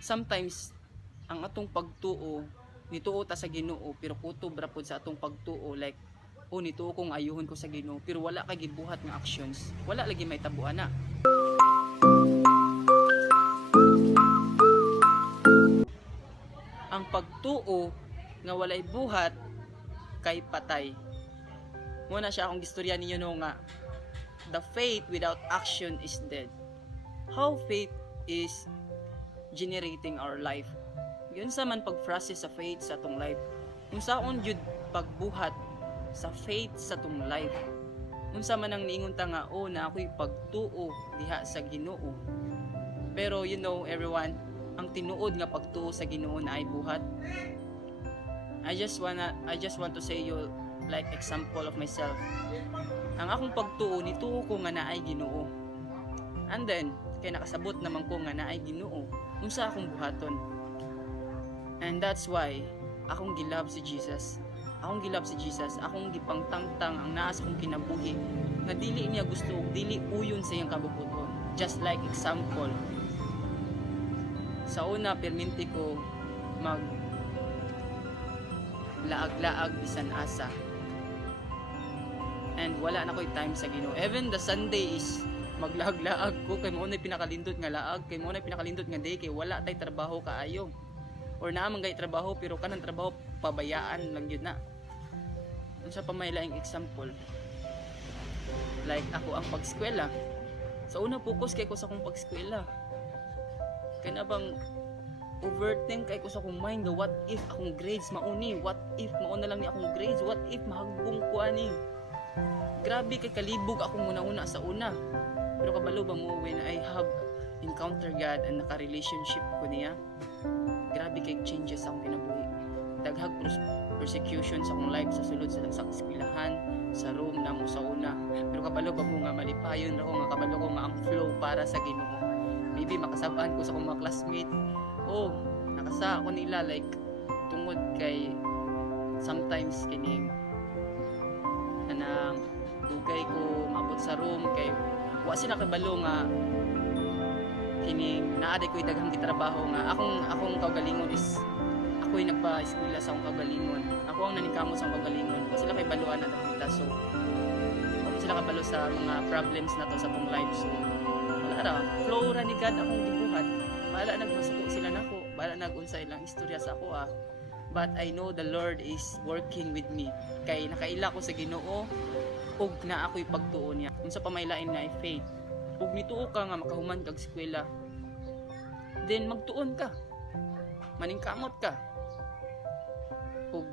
sometimes ang atong pagtuo nituo ta sa Ginoo pero kutob ra pud sa atong pagtuo, like nituo kong ayuhon ko sa Ginoo pero wala kay gibuhat nga actions, wala lagi may tabuan na. Ang pagtuo nga walay buhat kay patay. Muna siya akong gistorya ninyo no nga the faith without action is dead. How faith is generating our life. Yun sa man pagfrase sa faith sa atong life. Kung saon jud pagbuhat sa faith sa atong life. Kung sa man ang niingon ta nga na ako'y pagtuo diha sa Ginoo. Pero you know everyone, ang tinuod nga pagtuo sa Ginoo na ay buhat. I just want to say you like example of myself. Ang akong pagtuo nituo ko nga naay Ginoo. And then kay nakasabot naman ko nga naay Ginoo unsa akong buhaton. And that's why akong gilab si Jesus. Akong gipangtangtang ang naas kong kinabuhi nga dili niya gusto ug dili uyon sa iyang kabubuton. Just like example, sa una perminti ko mag laag-laag bisan asa. And wala na ko'y time sa Ginoo. Even the Sunday is maglaag-laag ko kay mo na pinakalindot nga laag, kay mo na pinakalindot nga day kay wala tay trabaho kaayo. Or naman gay trabaho pero kanang trabaho pabayaan lang yun na. Unsa pa may laing example? Like ako ang pagskwela. Sa una focus kay ko sa akong pagskwela. Kay na bang overthink kay ko sa akong mind nga what if akong grades mauni, what if mauna lang ni akong grades, what if mahagbong ko ani. Grabe kay kalibog akong una sa una. Pero kabalo ba mo when I have encounter God and naka-relationship ko niya, grabe kay changes akong kinabuhi. Daghag persecution sa akong life sa sulod sa eskwelahan, sa room na mo sa una. Pero kabalo ba mo nga malipayon ako nga kabalo ko nga ang flow para sa Ginoo. Maybe makasabaan ko sa akong mga classmate. Nakasa ako nila like tungod kay sometimes kining kanang dugay ko maabot sa room kay wa sila kabalo nga kining naaday ko'y daghang gitrabaho nga akong kaugalingon is ako'y nagpa-eskwela sa akong kaugalingon. Ako ang nanikamo sa akong kaugalingon. Wa sila kay baluan na kita, so wa sila kabalo sa mga problems na to sa tong life. So wala ra, flow ra ni God akong gibuhat. Bala nagmasuko sila nako, bala nagunsay lang istorya sa ako But I know the Lord is working with me. Kay nakaila ko sa Ginoo ug na ako'y pagtuo niya. Unsa pa may lain na faith. Ug nituo ka nga makahuman kag eskwela, then magtuon ka, maningkamot ka, ug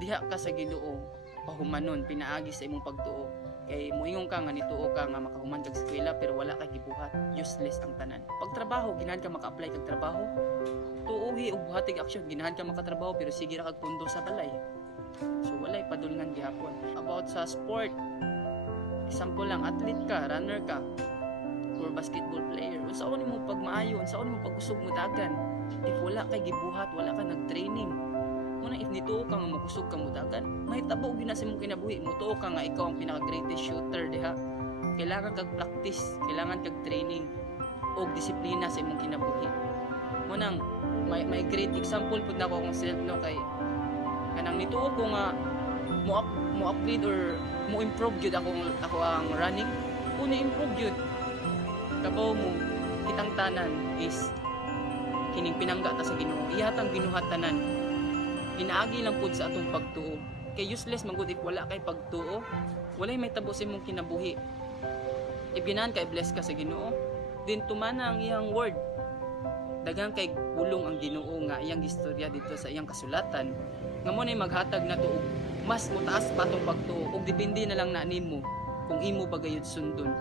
diha ka sa Ginoo pahumanon pinaagi sa imong pagtuo. Kay moingon ka nga nituo ka nga makahuman kag eskwela pero wala ka gibuhat, useless ang tanan. Pagtrabaho ginahan ka maka-apply kag trabaho, tuuhi ug buhatig aksyon. Ginahan ka makatrabaho pero sige ra kag pundo sa balay, so walay padulngan gihapon. About sa sport, example lang, athlete ka, runner ka, or basketball player, unsaon nimo pagmaayo, unsaon nimo pagkusog mo dagan if wala kay gibuhat, wala ka nagtraining. Muna if nituo ka nga magkusog ka mo dagan, mahitabo gyud na sa imong kinabuhi. Mutuo ka nga ikaw ang pinaka greatest shooter diha. Kailangan kag practice, kailangan kag training og disiplina sa imong kinabuhi. Munang may great example pud nako akong self no kay kanang nituo ko nga mo upgrade or mo improve gyud ako ang running. Una improve gyud kabaw mo kitang tanan is kining pinangga ta sa Ginoo, ihatang binuhat tanan. Pinaagi lang pud sa atong pagtuo. Kay useless man gud if wala kay pagtuo, walay may tabo sa imong kinabuhi. If ginahan kay bless ka sa Ginoo, din tumana ang iyang word. Daghang kay bulong ang Ginoo nga iyang istorya dito sa iyang kasulatan. Nga mo na maghatag na to mas mutaas pa tong pagtuo ug depende na lang na nimo kung imo ba gayud sundon.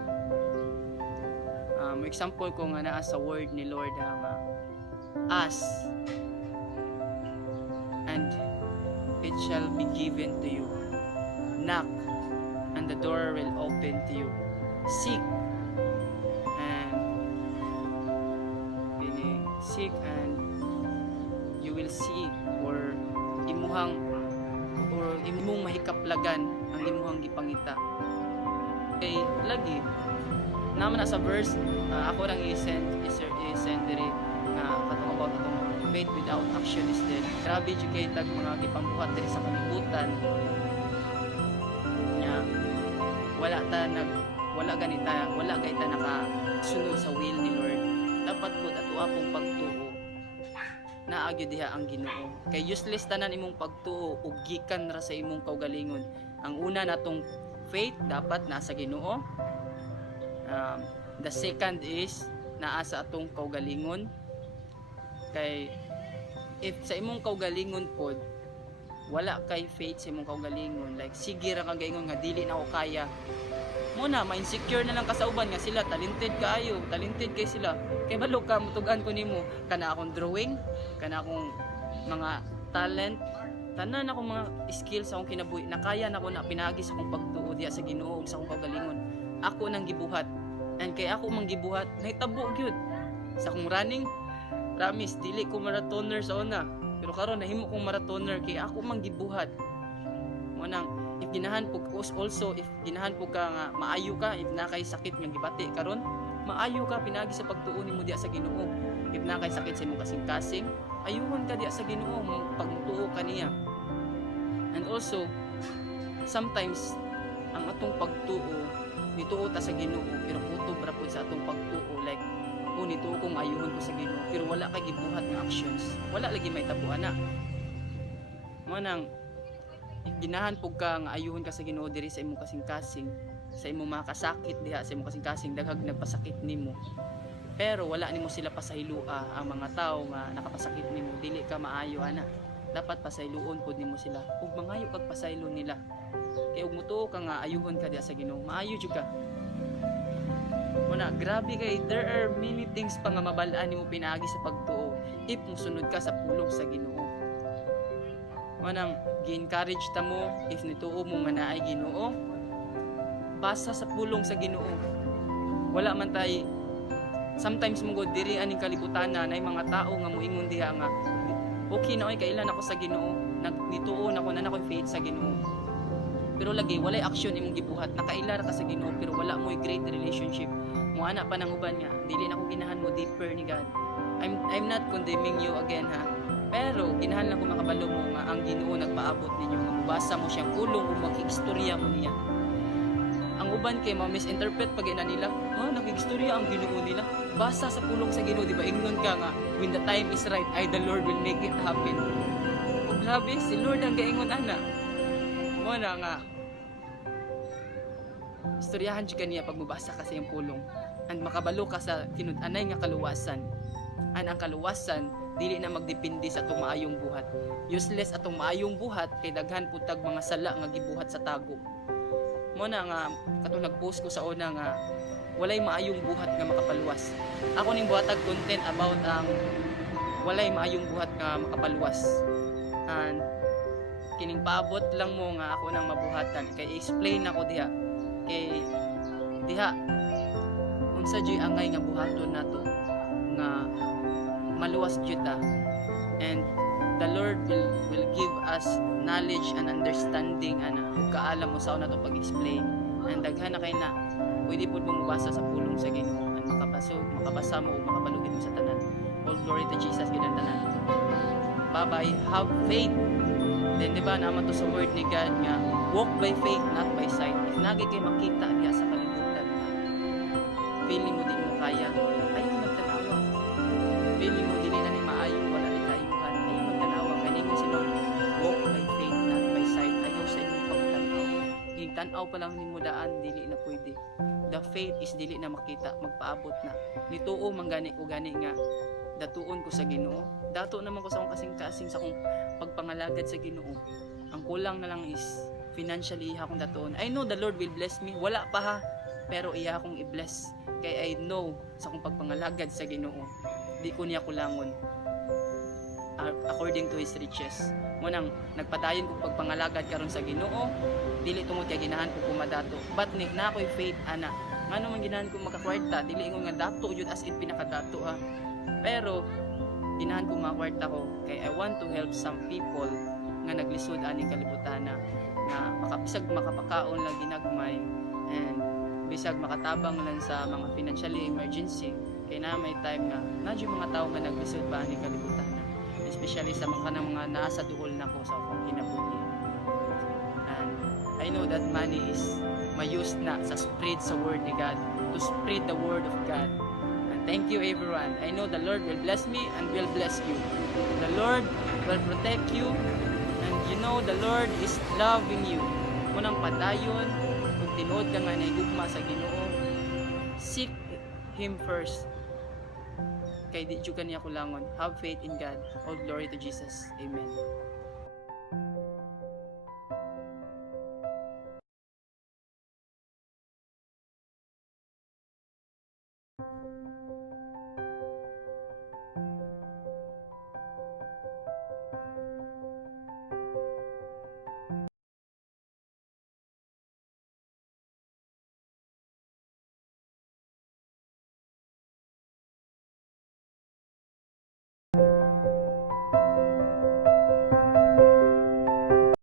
Example ko nga naa sa word ni Lord nga ask and it shall be given to you, knock and the door will open to you, seek and you will see, or imong mahikaplagan ang imuhang gipangita. Okay, lagi naman na sa verse ako lang i-send diri na katong about faith without action is dead. Grabe jud kay tag mga gipambuhat diri sa kalibutan nya wala kay ta nakasunod sa will ni Lord. Dapat pud ato akong pagtuo naagyo diha ang Ginoo. Kay useless tanan imong pagtuo ug gikan ra sa imong kaugalingon. Ang una natong faith dapat nasa Ginoo. The second is naa sa atong kaugalingon. Kay if sa imong kaugalingon pod wala kay faith sa imong kaugalingon, like sige ra kang gaingon nga dili na ako kaya, mo na ma-insecure na lang ka sa uban nga sila talented kay sila. Kay balo ka mutugan ko nimo kana akong drawing, kana akong mga talent, tanan akong mga skills sa akong kinabuhi na kaya nako na pinagi sa akong pagtuo diha sa Ginoo ug sa akong kaugalingon. Ako nang gibuhat, and kay ako mang gibuhat nahitabo gyud sa akong running. Promise dili ko marathoner sa una, pero karon nahimo kong marathoner kay ako mang gibuhat. Mo nang if ginahan pug also if ginahan pug ka nga maayo ka, if na kay sakit nga gibati karon maayo ka pinagi sa pagtuo nimo diha sa Ginoo. If na kay sakit sa imong kasing-kasing, ayuhon ka diha sa Ginoo pagtuo kaniya. And also sometimes ang atong pagtuo nituo ta sa Ginoo pero kutob ra pud sa atong pagtuo, like nituo kong ayuhon ko sa Ginoo pero wala kay gibuhat nga actions, wala lagi may tabuan na. Mo nang ginahan pug ka nga ayuhon ka sa Ginoo diri sa imong kasing-kasing, sa imong mga kasakit diha sa imong kasing-kasing daghag nagpasakit nimo, pero wala nimo sila pasahilua ang mga tawo nga nakapasakit nimo, dili ka maayo ana. Dapat pasayloon pud nimo sila ug mangayo kag pasaylo nila. Kay ug mutuo ka nga ayuhon ka diha sa Ginoo, maayo jud ka. Muna, grabe kay there are many things pa nga mabal-an nimo pinaagi sa pagtuo if musunod ka sa pulong sa Ginoo. Manang gi-encourage ta mo if nituo mo nga naay Ginoo, basa sa pulong sa Ginoo. Wala man tay sometimes mong diri aning kalibutan na nay mga tao nga moingon diha nga okay na oy kailan ako sa Ginoo, nituo na ko na ako'y faith sa Ginoo. Pero lagi walay action imong gibuhat, nakailar ka sa Ginoo pero wala mo'y great relationship. Muana pa nang uban nga dili na ko ginahan mo deeper ni God. I'm not condemning you again ha. Pero ginahan lang ko makabalo mo nga ang Ginoo nagpaabot ninyo nga mubasa mo siyang pulong ug makiistorya mo niya. Ang uban kay ma-misinterpret pag ina nila, nakiistorya ang Ginoo nila. Basa sa pulong sa Ginoo, di ba? Ingnon ka nga, when the time is right, the Lord will make it happen. O grabe, si Lord ang gaingon ana. Mo na nga istoryahan jud kaniya pag mabasa ka sa iyang pulong and makabalo ka sa tinud-anay nga kaluwasan. And ang kaluwasan dili na magdepende sa atong maayong buhat. Useless atong maayong buhat kay daghan pud tag mga sala nga gibuhat sa tago. Mo na nga katong nag-post ko sa una nga walay maayong buhat nga makapaluwas. Ako ning buhatag content about ang walay maayong buhat nga makapaluwas. And kining paabot lang mo nga ako nang mabuhatan kay explain ako diha. Kay diha unsa joy angay nga buhaton nato nga maluwas jud ta, and the Lord will give us knowledge and understanding ana ug kaalam mo sa nato pag-explain, and daghan na kay na pwede pud mo mabasa sa pulong sa Ginoo and makabasa mo ug makabalugid mo sa tanan. All glory to Jesus gyud ang tanan. Bye bye, have faith. Then diba naman to sa word ni God nga walk by faith not by sight. If nagi kay makita diya sa kalibutan nga feeling mo di mo kaya, ayaw magtanawa. Feeling mo dili na ni maayo, wala ni kaayuhan, ayaw magtanawa. Kaya mo sila walk by faith not by sight. Ayaw sa inyong pagtanaw. Yung tanaw pa lang nimo daan dili na pwede. The faith is dili na makita, magpaabot na. Nituo manggani ko gani nga datuon ko sa Ginoo. Dato naman ko sa akong kasing-kasing sa akong pagpangalagad sa Ginoo. Ang kulang na lang is financially iha akong datuon. I know the Lord will bless me. Wala pa ha, pero iha akong i-bless. Kaya I know sa akong pagpangalagad sa Ginoo, di ko niya kulangon according to His riches. Munang nagpadayon ko pagpangalagad karon sa Ginoo, dili tungod kay ginahan ko kumadato. But na ako'y faith ana. Ngano man ginahan ko makakwarta, dili ingon nga dato jud as in pinakadato ha. Pero ginahan ko mga kwarta ko kay I want to help some people nga naglisod aning kalibutan na makabisag makapakaon lang ginagmay and bisag makatabang lang sa mga financially emergency kay na may time nga nadyo mga tao nga naglisod pa aning kalibutan na. especially sa mga nasa duol na ko sa akong kinabuhi. And I know that money is ma-use na sa spread sa word ni God, to spread the word of God. And thank you everyone. I know the Lord will bless me and will bless you. The Lord will protect you, and you know the Lord is loving you. Munang padayon, kung tinuod ka nga naigugma sa Ginoo, seek Him first. Kay di jud kaniya kulangon. Have faith in God. All glory to Jesus. Amen.